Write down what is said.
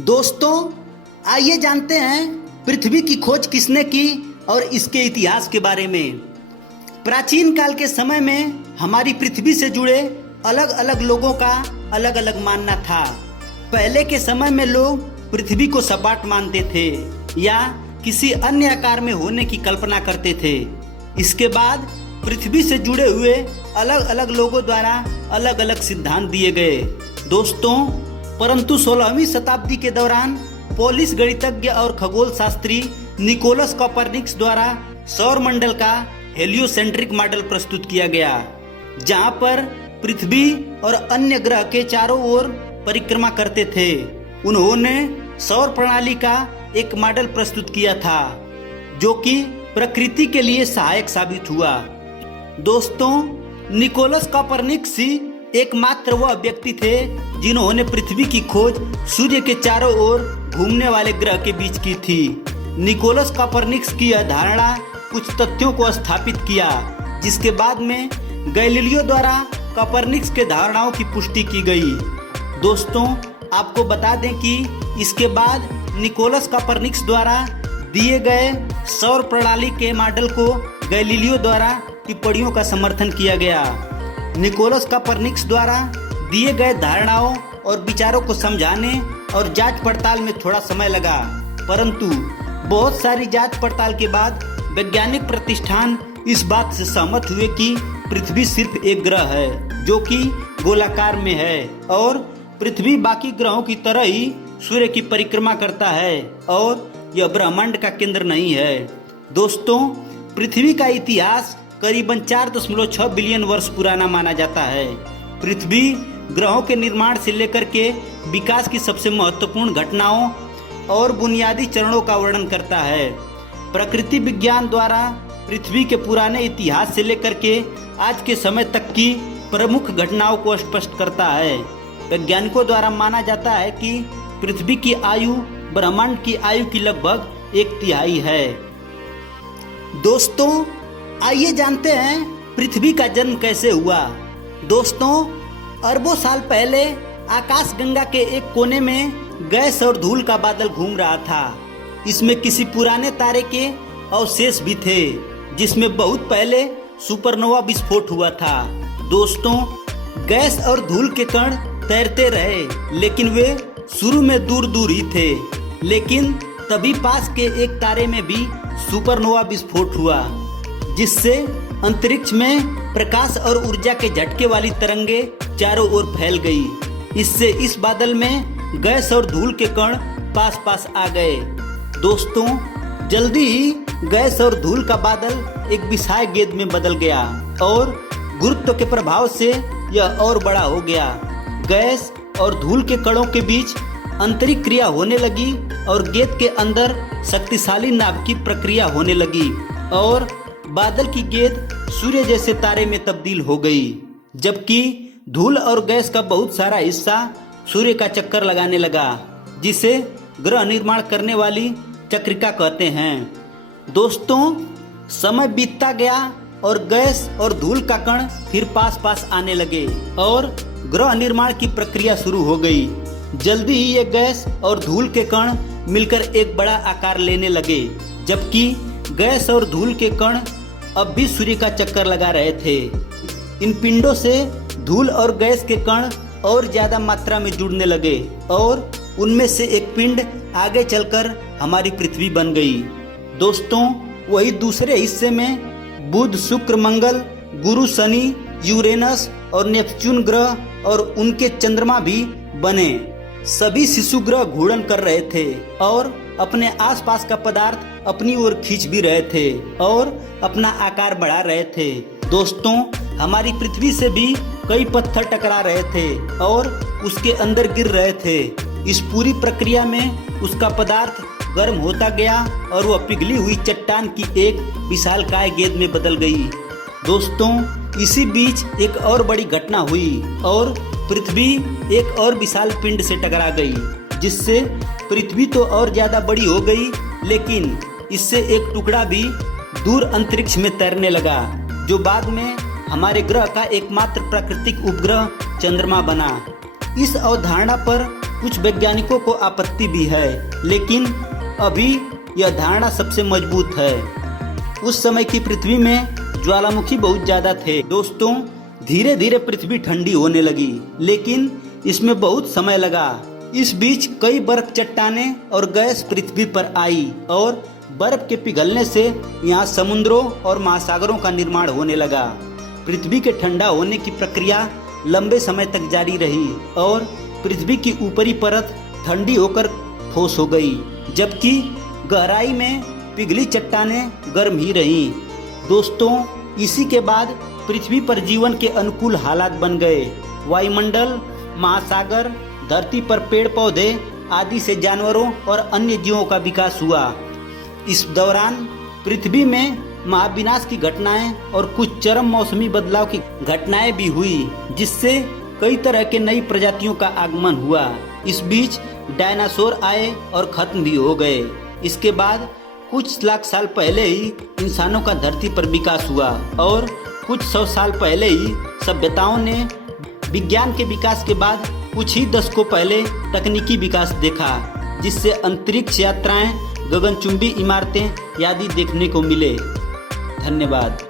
दोस्तों, आइए जानते हैं पृथ्वी की खोज किसने की और इसके इतिहास के बारे में। प्राचीन काल के समय में हमारी पृथ्वी से जुड़े अलग अलग लोगों का अलग अलग मानना था। पहले के समय में लोग पृथ्वी को सपाट मानते थे या किसी अन्य आकार में होने की कल्पना करते थे। इसके बाद पृथ्वी से जुड़े हुए अलग अलग लोगों द्वारा अलग अलग सिद्धांत दिए गए। दोस्तों, परंतु 16वीं शताब्दी के दौरान पोलिश गणितज्ञ और खगोल शास्त्री निकोलस कॉपरनिकस द्वारा सौर मंडल का हेलियोसेंट्रिक मॉडल प्रस्तुत किया गया, जहां पर पृथ्वी और अन्य ग्रह के चारों ओर परिक्रमा करते थे। उन्होंने सौर प्रणाली का एक मॉडल प्रस्तुत किया था जो कि प्रकृति के लिए सहायक साबित हुआ। दोस्तों, निकोलस कॉपरनिकस एकमात्र वह व्यक्ति थे जिन्होंने पृथ्वी की खोज सूर्य के चारों ओर घूमने वाले ग्रह के बीच की थी। निकोलस कॉपरनिकस की यह धारणा कुछ तथ्यों को स्थापित किया, जिसके बाद में गैलीलियो द्वारा कॉपरनिकस के धारणाओं की पुष्टि की गई। दोस्तों, आपको बता दें कि इसके बाद निकोलस कॉपरनिकस द्वारा दिए गए सौर प्रणाली के मॉडल को गैलीलियो द्वारा टिप्पणियों का समर्थन किया गया। निकोलस कॉपरनिकस द्वारा दिए गए धारणाओं और विचारों को समझाने और जांच पड़ताल में थोड़ा समय लगा, परंतु बहुत सारी जांच पड़ताल के बाद वैज्ञानिक प्रतिष्ठान इस बात से सहमत हुए कि पृथ्वी सिर्फ एक ग्रह है जो कि गोलाकार में है और पृथ्वी बाकी ग्रहों की तरह ही सूर्य की परिक्रमा करता है और यह ब्रह्मांड का केंद्र नहीं है। दोस्तों, पृथ्वी का इतिहास करीबन 4.6 बिलियन वर्ष पुराना माना जाता है। पृथ्वी ग्रहों के निर्माण से लेकर के विकास की सबसे महत्वपूर्ण घटनाओं और बुनियादी चरणों का वर्णन करता है। प्रकृति विज्ञान द्वारा पृथ्वी के पुराने इतिहास से लेकर के आज के समय तक की प्रमुख घटनाओं को स्पष्ट करता है। वैज्ञानिकों द्वारा माना जाता है कि पृथ्वी की आयु ब्रह्मांड की आयु की लगभग 1/3 है। दोस्तों, आइए जानते हैं पृथ्वी का जन्म कैसे हुआ। दोस्तों, अरबों साल पहले आकाशगंगा के एक कोने में गैस और धूल का बादल घूम रहा था। इसमें किसी पुराने तारे के अवशेष भी थे, जिसमें बहुत पहले सुपरनोवा विस्फोट हुआ था। दोस्तों, गैस और धूल के कण तैरते रहे, लेकिन वे शुरू में दूर दूर ही थे। लेकिन तभी पास के एक तारे में भी सुपरनोवा विस्फोट हुआ, जिससे अंतरिक्ष में प्रकाश और ऊर्जा के झटके वाली तरंगे चारों ओर फैल गई। इससे इस बादल में गैस और धूल के कण पास पास आ गए। दोस्तों, जल्दी ही गैस और धूल का बादल एक विशाल गेंद में बदल गया और गुरुत्व के प्रभाव से यह और बड़ा हो गया। गैस और धूल के कणों के बीच आंतरिक क्रिया होने लगी और गेंद के अंदर शक्तिशाली नाभ की प्रक्रिया होने लगी और बादल की गेंद सूर्य जैसे तारे में तब्दील हो गई, जबकि धूल और गैस का बहुत सारा हिस्सा सूर्य का चक्कर लगाने लगा, जिसे ग्रह निर्माण करने वाली चक्रिका कहते हैं। दोस्तों, समय बीतता गया और गैस और धूल का कण फिर पास पास आने लगे और ग्रह निर्माण की प्रक्रिया शुरू हो गई। जल्दी ही ये गैस और धूल के कण मिलकर एक बड़ा आकार लेने लगे, जबकि गैस और धूल के कण अब भी सूर्य का चक्कर लगा रहे थे। इन पिंडों से धूल और गैस के कण और ज्यादा मात्रा में जुड़ने लगे और उनमें से एक पिंड आगे चलकर हमारी पृथ्वी बन गई। दोस्तों, वही दूसरे हिस्से में बुध, शुक्र, मंगल, गुरु, शनि, यूरेनस और नेपच्यून ग्रह और उनके चंद्रमा भी बने। सभी शिशु ग्रह घूर्णन कर रहे थे और अपने आसपास का पदार्थ अपनी ओर खींच भी रहे थे और अपना आकार बढ़ा रहे थे। दोस्तों, हमारी पृथ्वी से भी कई पत्थर टकरा रहे थे और उसके अंदर गिर रहे थे। इस पूरी प्रक्रिया में उसका पदार्थ गर्म होता गया और वह पिघली हुई चट्टान की एक विशालकाय गेंद में बदल गई। दोस्तों, इसी बीच एक और बड़ी घटना हुई और पृथ्वी एक और विशाल पिंड से टकरा गई, जिससे पृथ्वी तो और ज्यादा बड़ी हो गई, लेकिन इससे एक टुकड़ा भी दूर अंतरिक्ष में तैरने लगा, जो बाद में हमारे ग्रह का एकमात्र प्राकृतिक उपग्रह चंद्रमा बना। इस अवधारणा पर कुछ वैज्ञानिकों को आपत्ति भी है, लेकिन अभी यह धारणा सबसे मजबूत है। उस समय की पृथ्वी में ज्वालामुखी बहुत ज्यादा थे। दोस्तों, धीरे धीरे पृथ्वी ठंडी होने लगी, लेकिन इसमें बहुत समय लगा। इस बीच कई बर्फ चट्टानें और गैस पृथ्वी पर आई और बर्फ के पिघलने से यहाँ समुद्रों और महासागरों का निर्माण होने लगा। पृथ्वी के ठंडा होने की प्रक्रिया लंबे समय तक जारी रही और पृथ्वी की ऊपरी परत ठंडी होकर ठोस हो गई, जबकि गहराई में पिघली चट्टानें गर्म ही रहीं। दोस्तों, इसी के बाद पृथ्वी पर जीवन के अनुकूल हालात बन गए। वायुमंडल, महासागर, धरती पर पेड़ पौधे आदि से जानवरों और अन्य जीवों का विकास हुआ। इस दौरान पृथ्वी में महाविनाश की घटनाएं और कुछ चरम मौसमी बदलाव की घटनाएं भी हुई, जिससे कई तरह के नई प्रजातियों का आगमन हुआ। इस बीच डायनासोर आए और खत्म भी हो गए। इसके बाद कुछ लाख साल पहले ही इंसानों का धरती पर विकास हुआ और कुछ 100 साल पहले ही सभ्यताओं ने विज्ञान के विकास के बाद कुछ ही दशकों पहले तकनीकी विकास देखा, जिससे अंतरिक्ष यात्राएं, गगनचुंबी इमारतें आदि देखने को मिले। धन्यवाद।